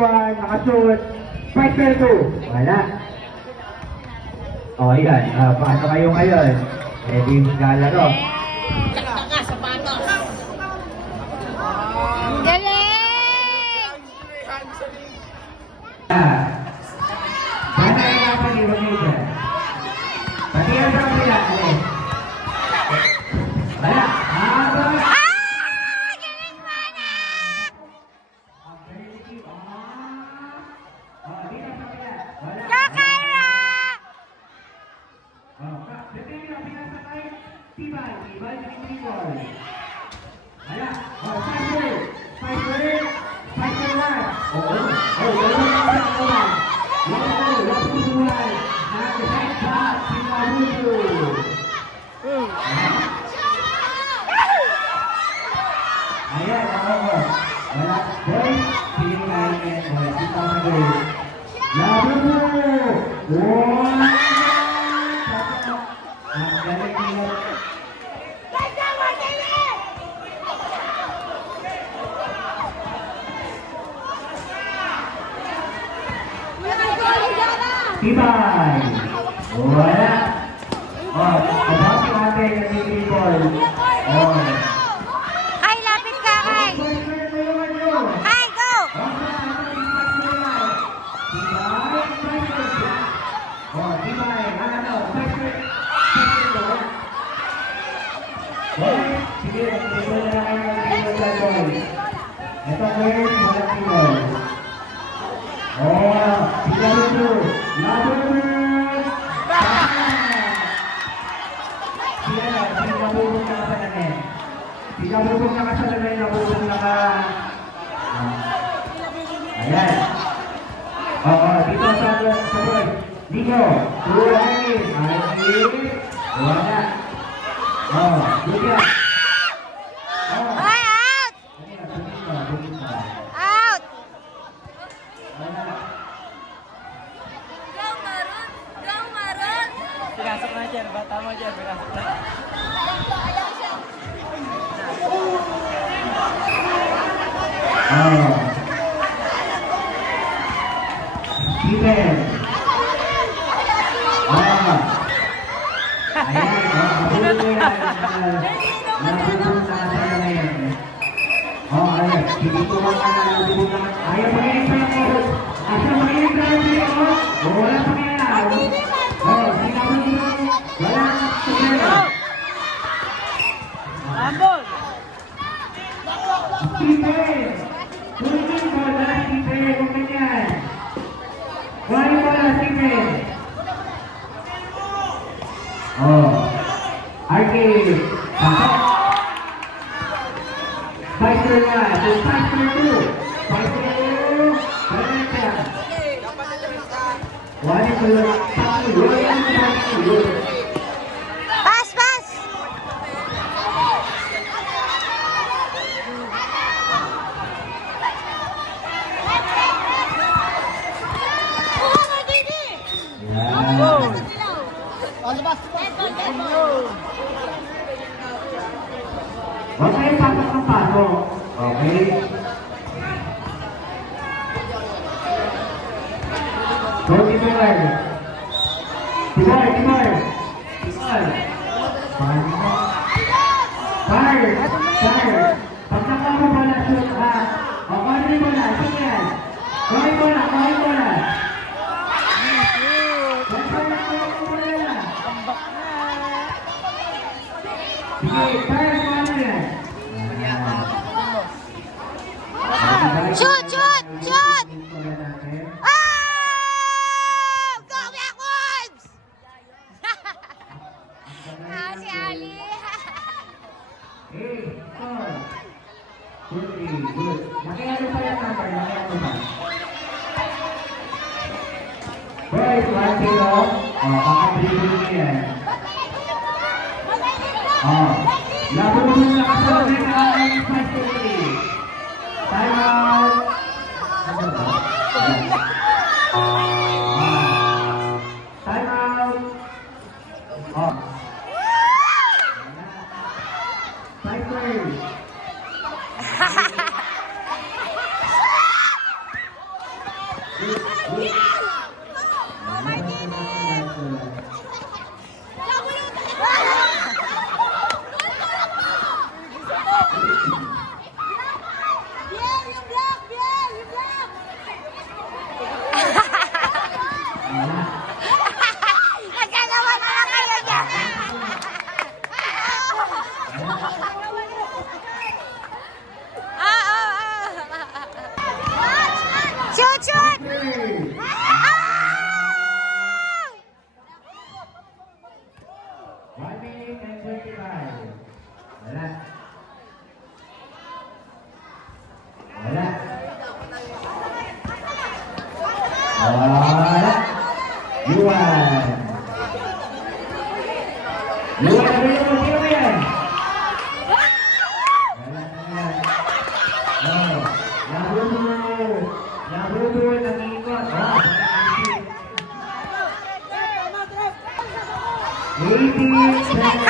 1, nakashoot. Fighter 2, wala. O, yan. Paano kayo ngayon? Ready maglalaro? Sana yung napag-iwan nyo dyan. Pati ang sa kapila, alin? Wala. Galing mana! Kakara! Ayan, ako. Wala. Boy, sige kayo yan. Boy, kita mo kayo. Labo mo! Wow! Ang galing nila. Tibay! Wala. Abang natin ang people. Ay, lapit ka, Kai! Kai, go! Ito guys, malaki mo. Sila dito. Labur! Sila nabubog na ka sa namin. Sila nabubog na ka sa namin, nabubog na ka. Ayan. Dito sa boy. Dito. Tuloy. Ayun. Wala. Dito. Ay, out! Out! Go, Maroon! Go, Maroon! Pinasok na dyan, bata mo dyan, pinasok na. Steven. Ayan, nabulong mo yan. Nabulong na sa ngayon. Ayan, tinituwa ka na, nabulong na. Ayaw mag-inig pa yung oras. Asa mag-inig pa yung oras. Wala pa kaya. Sinabot mo. Wala. Ambol! Steven! Tuloy mo na, Steven. Huwag ganyan. Wala mo na, Steven. Arcade. Fighter 1 to Fighter 2. Fighter 2. Fighter 2. Wala ko lang. Pass, pass! Huwag kayo pasok ng pasok. Okay? Go, Timor. Timor, Timor. Timor. Fire. Fire. Pag nakama mo na, shoot ha. Kunin mo na. Sige yan. Kunin mo na. Kunin mo na. Sige, fire. Shoot, shoot, shoot! Ah! Go backwards! Si Ali. Good. Nakiano pa yung number? Nakiano pa? Boys, 1-0. Kakabili niya. Labo mo na kasabi ng factory. Time out. Time out. Factory. shoot! Three. Ah! 1 minute and 25. Wala. Wala. Wala. Yuan. Yuan, sino ba yan? Wala na yan. Oh, nahulog. Nahulog, nag-iikot. Ah, 80 seconds.